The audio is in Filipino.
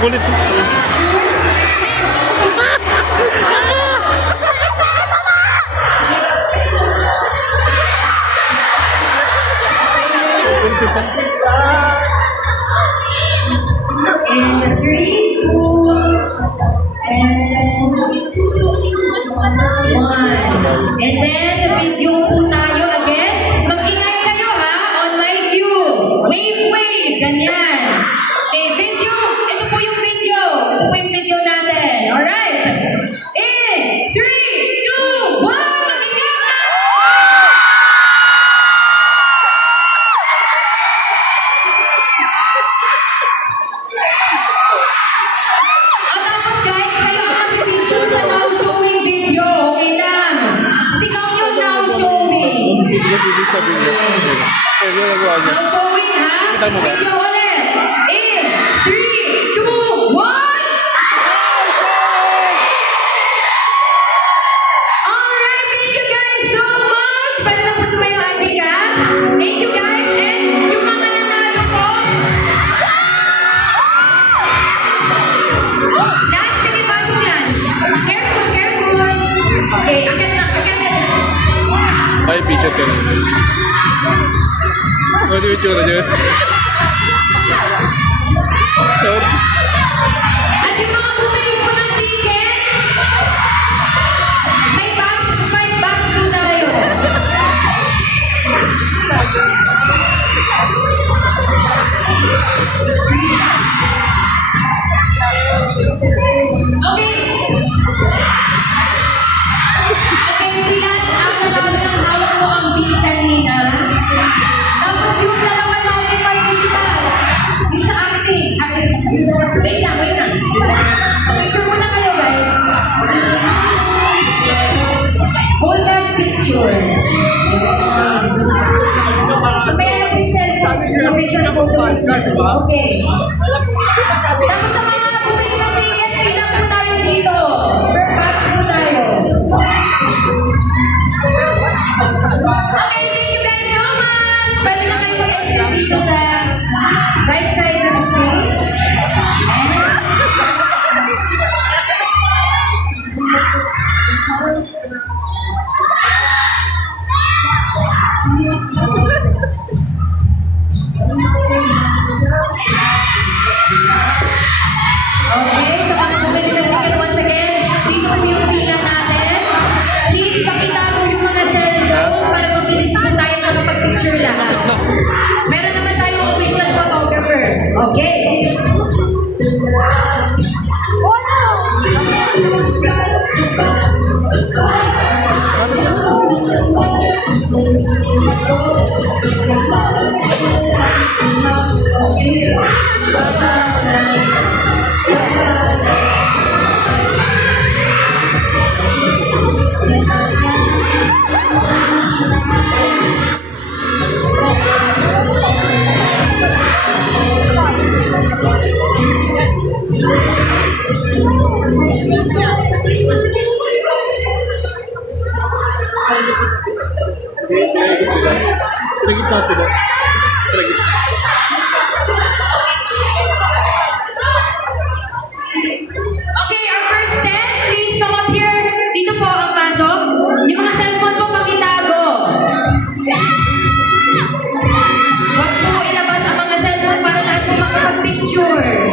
Kulit. In 3, 2, and 1. And then, video po tayo again. Mag-ingay kayo ha, on my cue. Wave, wave, ganyan. Okay, video. Ito po yung video. Ito po yung video natin. Alright. In 3, 2, 1, mag-ingay! At tapos guys, kayo ang mag-feature sa now showing video. Okay lang. Sigaw nyo now showing. Now showing ha? Video ulit. In 3, 2, 1. Alright, thank you guys so much. Pwede na po tumayo ang bigas. Thank you guys. And yung mga nanalo po. Lance, sige pasok Lance. Careful, careful. Okay, akit na, akit na. Ay, picture ka. Ano yung picture na dyan? At yung mga bumili po ng ticket, may batch po tayo. Okay. Okay, si Lance ang nanalo ng hawak mo ang bill kanina. Tapos yung dalawa natin participant, yung sa acting. Wait lang, wait lang. Picture muna kayo, guys. Hold us picture. May ano yung cellphone, yung official photo. Okay. Tapos sa mga bumili ng ticket, ilan po tayo dito? Per batch po tayo. Okay, thank you guys so much. Pwede na kayo mag-exit dito sa right side ng stage. Okay, sa mga bumili ng ticket once again, dito po yung pila natin. Please, pakitago yung mga cellphone para mabilis po tayo makapag-picture lahat. Meron naman tayong official photographer. Okay. Pinagitna sila. Pinagitna. Okay, our first 10, please come up here. Dito po ang pasok. Yung mga cellphone po, pakitago. Huwag po ilabas ang mga cellphone para lahat po makapag-picture.